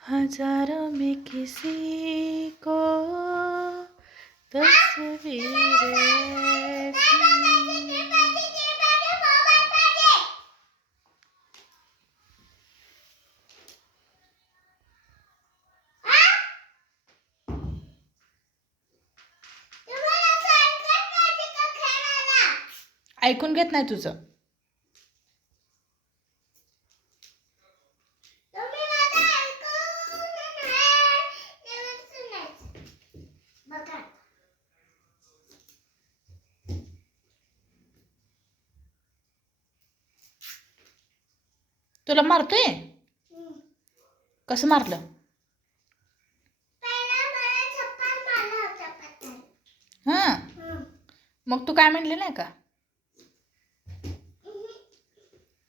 हजारों में किसी को तस्वीर ऐकून घेत नाही तुझं. तुला मारतोय? कसं मारलं? हां, मग तू काय म्हणले नाही का?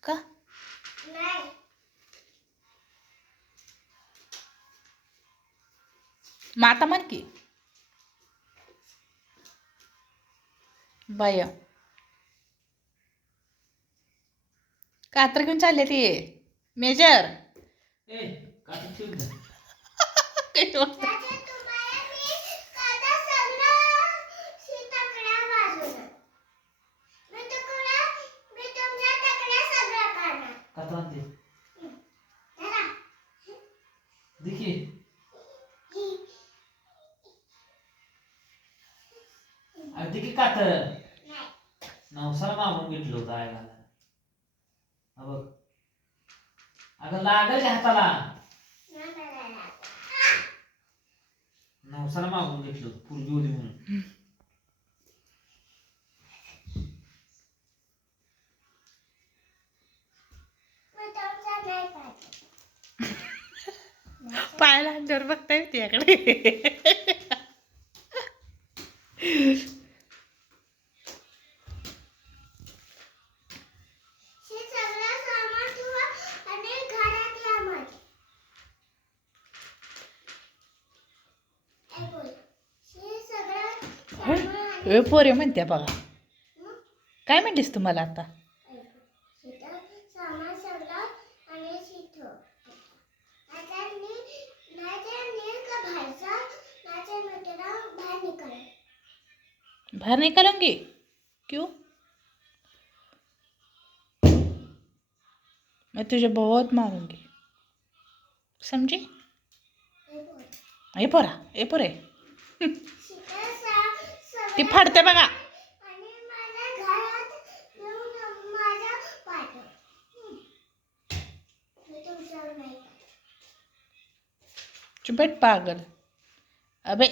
का मग आता म्हण की बाय. कात्र घेऊन चालले ती मेजर. अगदी की कात नवसाला मागून घेतलं होतं आईला. बघ अगं लागल का हाताला? नवसाला मागून घेतलं होतं पूर्वी होती म्हणून. पायाला अंजर बघता येते याकडे. होय पोरे म्हणते बघा. काय म्हणतेस तुम्हाला आता? बाहर निकालूंगी? क्यों? मैं तुझे बहुत मारूंगी, समझी? ए पोरा, ए पोरे. ती फाडते बघा. चुप बैठ पागल. अबे